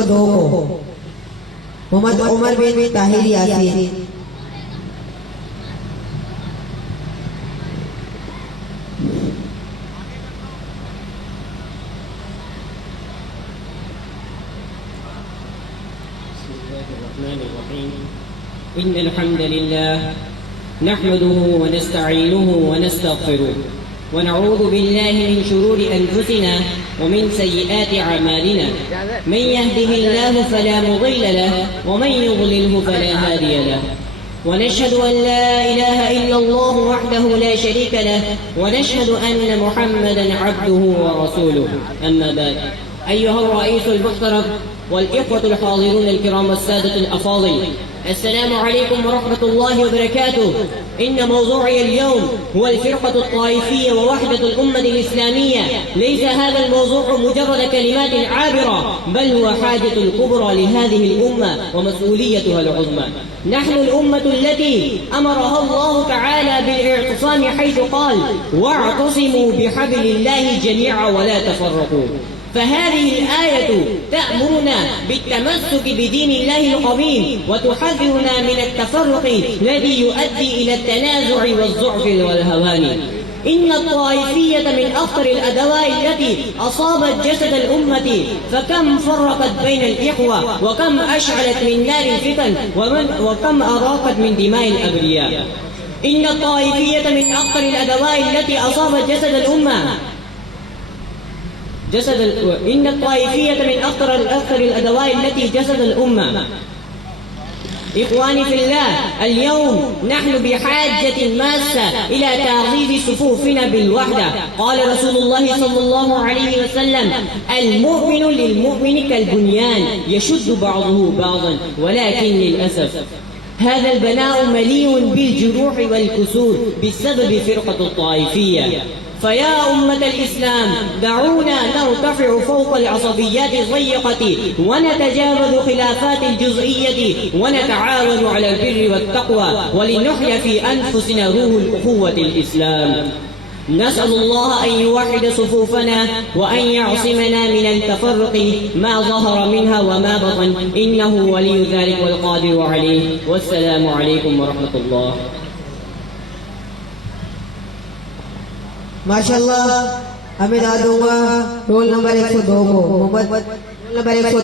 102 को मोहम्मद उमर बिन ताहिर यासीन। إن الحمد لله نحمده ونستعينه ونستغفره ونعوذ بالله من شرور أنفسنا ومن سيئات أعمالنا. من يهده الله فلا مضل له ومن يضلله فلا هادي له. ونشهد أن لا إله إلا الله وحده لا شريك له ونشهد أن محمدا عبده ورسوله. أما بعد، أيها الرئيس المحترم والإخوة الحاضرون الكرام والسادة الأفاضل، السلام عليكم ورحمة الله وبركاته. إن موضوعي اليوم هو الفرقة الطائفية ووحدة الأمة الإسلامية. ليس هذا الموضوع مجرد كلمات عابرة، بل هو حاجة الكبرى لهذه الأمة ومسؤوليتها العظمى. نحن الأمة التي أمرها الله تعالى بالاعتصام، حيث قال: واعتصموا بحبل الله جميعا ولا تفرقوا. فهذه الآية تأمرنا بالتمسك بدين الله القويم، وتحذرنا من التفرق الذي يؤدي إلى التنازع والضعف والهوان. إن الطائفية من أخطر الأدواء التي أصابت جسد الأمة، فكم فرقت بين الإخوة، وكم أشعلت من نار الفتن، وكم أراقت من دماء الأبرياء. إن الطائفية من أخطر الأدواء التي أصابت جسد الأمة إن الطائفية من أخطر الأدواء التي جسد الأمة. إخواني في الله، اليوم نحن بحاجة ماسة إلى تعزيز صفوفنا بالوحدة. قال رسول الله صلى الله عليه وسلم: المؤمن للمؤمن كالبنيان يشد بعضه بعضا، ولكن للأسف هذا البناء مليء بالجروح والكسور بسبب فرقة الطائفية. فيا أمة الإسلام، دعونا نرتفع فوق العصبيات الضيقة ونتجاوز خلافات الجزئية ونتعاون على البر والتقوى، ولنحيا في أنفسنا روح الأخوة الإسلام. نسأل الله أن يوحد صفوفنا وأن يعصمنا من التفرق ما ظهر منها وما بطن، إنه ولي ذلك والقادر عليه. والسلام عليكم ورحمة الله. माशाल्लाह, हमें दाद दूंगा रोल नंबर 102 को मोहम्मद रोल नंबर 102।